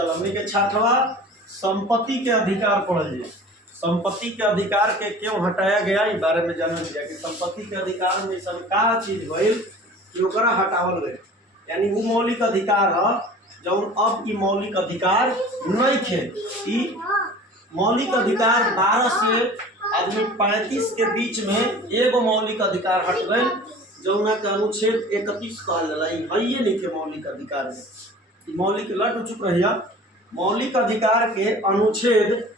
चल हमने के छठवा संपत्ति के अधिकार पढ़ल जाए। संपत्ति के अधिकार के क्यों हटाया गया इस बारे में जानल गया कि संपत्ति के अधिकार में सब का चीज भइल कि ओकरा हटावल गए, यानी वो मौलिक अधिकार है जौन अब ई मौलिक अधिकार नहीं थे। ई मौलिक अधिकार 12 से आदमी 35 के बीच में एगो मौलिक अधिकार हट गए जौना के अनुच्छेद 31 कहल जाला। ई नहीं के मौलिक अधिकार में मौलिक लट चुक रहिया। मौलिक अधिकार के अनुच्छेद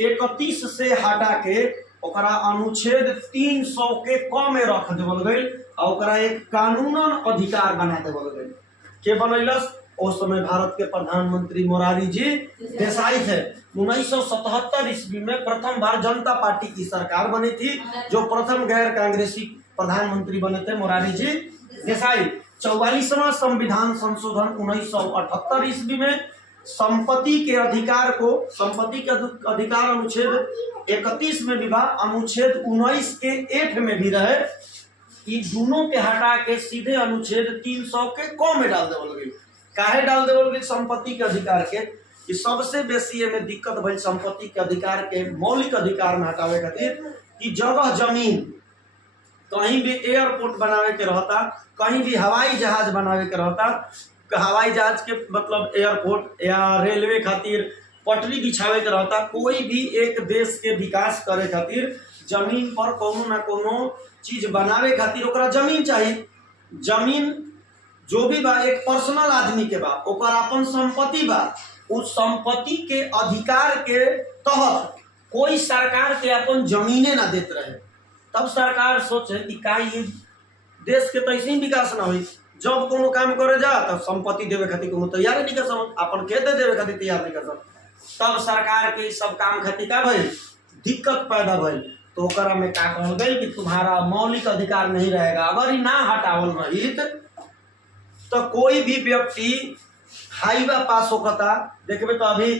31 से हटा के ओकरा अनुच्छेद 300 के क में रख देवल गई और ओकरा एक कानूनन अधिकार बना देवल गई। के बनैलस? उस समय भारत के प्रधानमंत्री मोरारी जी देसाई थे। 1977 ईस्वी में प्रथम बार जनता पार्टी की सरकार बनी थी, जो प्रथम गैर कांग्रेसी प्रधानमंत्री बने थे मोरारी जी देसाई। 44वां संविधान संशोधन 1978 ईस्वी में संपत्ति के अधिकार को, संपत्ति के अधिकार अनुच्छेद 31 में भी बा, अनुच्छेद 19 के 8 में भी रहे। ये दोनों के हटा के सीधे अनुच्छेद 300 के क में डाल देवल गई। काहे डाल देवल गई? संपत्ति के अधिकार के कि सबसे बेसी में दिक्कत भइल संपत्ति के अधिकार के मौलिक अधिकार में हटावे खातिर कि जगह जमीन कहीं भी एयरपोर्ट बनावे के रहता, कहीं भी हवाई जहाज बनावे के रहता, हवाई जहाज के मतलब एयरपोर्ट या रेलवे खातिर पटरी बिछावे के रहता, कोई भी एक देश के विकास करे खातिर जमीन पर कोनो ना कोनो चीज बनावे खातिर ओकरा जमीन चाहिए। जमीन जो भी बा एक पर्सनल आदमी के बा, ओकर अपन संपत्ति बा। उस संपत्ति के अधिकार के तहत कोई सरकार के अपन जमीने ना देते रहे। तब सरकार सोचे कि का ये देश के तो ऐसे ही विकास ना हुई। जब कोनो काम करे जा तब संपत्ति देवे खातिर कोनो तैयार नहीं कर सकत, अपन खेत देवे खातिर तैयार नहीं कर सकत। तब सरकार के सब काम खातिर का भइल दिक्कत पैदा भइल। तो ओकरा में का कहल गई कि तुम्हारा मौलिक अधिकार नहीं रहेगा। अगर ना हटावल रहित तो कोई भी व्यक्ति हाईवे पास होता, देखबे तो अभी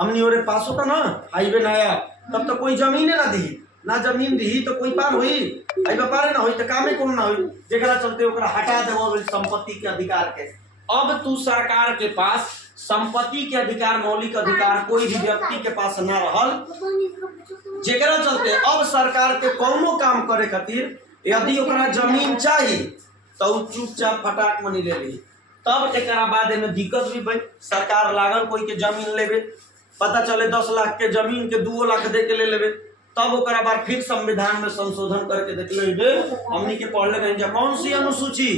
हमनी ओरे पास होता ना हाईवे नया, तब तो कोई जमीने ना दी, ना जमीन दी तो कोई पार हुई, हाईवे पारे ना हुई तो कामे कोनो ना हुई। जेकरा चलते ओकरा हटा देवल संपत्ति के अधिकार के। अब तू सरकार के पास संपत्ति के अधिकार, मौलिक अधिकार कोई भी व्यक्ति के पास ना रहल, जेकरा चलते अब सरकार के कोनो काम करे खातिर यदि ओकरा जमीन चाहिए तो चुपचाप फटाक मनी ले ली। तब एक बाद में दिक्कत भी भई। सरकार लागल कोई के जमीन लेवे, पता चले 10 लाख के जमीन के 2 लाख दे के ले लेवे, तब ओकरा बाद फिर संविधान में संशोधन करके देख ले हमनी के पढ़ ले जा कौन सी अनुसूची,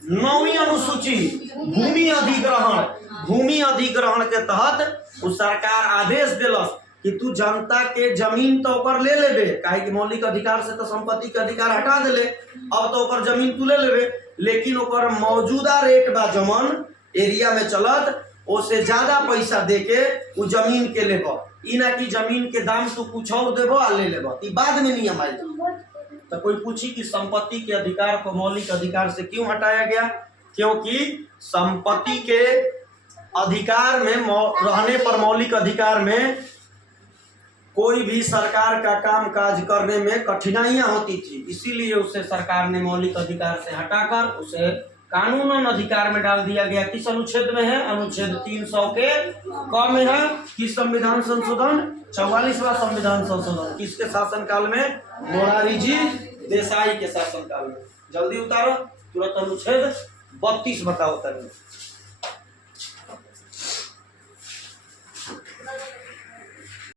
9वीं अनुसूची भूमि अधिग्रहण। भूमि अधिग्रहण के तहत उस सरकार आदेश दिलस कि तू जनता के जमीन तो ओकर ले लेबे, काहे कि मौलिक अधिकार से तो संपत्ति के अधिकार हटा देले, अब तो ओकर जमीन तू ले लेबे, लेकिन ओकर मौजूदा रेट बा जमन एरिया में चलत ओसे ज्यादा पैसा देके उ जमीन के लेबो। ई ना कि जमीन के दाम तू कुछ और देबो आ ले लेबो, ई बाद में नियम आई। तो कोई पूछी कि संपत्ति के अधिकार को मौलिक अधिकार से क्यों हटाया गया? क्योंकि संपत्ति के अधिकार में रहने पर मौलिक अधिकार में कोई भी सरकार का काम काज करने में कठिनाइयां होती थी, इसीलिए उसे सरकार ने मौलिक अधिकार से हटाकर उसे कानूनन अधिकार में डाल दिया गया। किस अनुच्छेद में है? अनुच्छेद 300 के क में है। किस संविधान संशोधन? 44वां संविधान संशोधन। किसके शासनकाल में? मोरारी जी देसाई के शासनकाल में। जल्दी उतारो, तुरंत अनुच्छेद 32 बताओ तभी।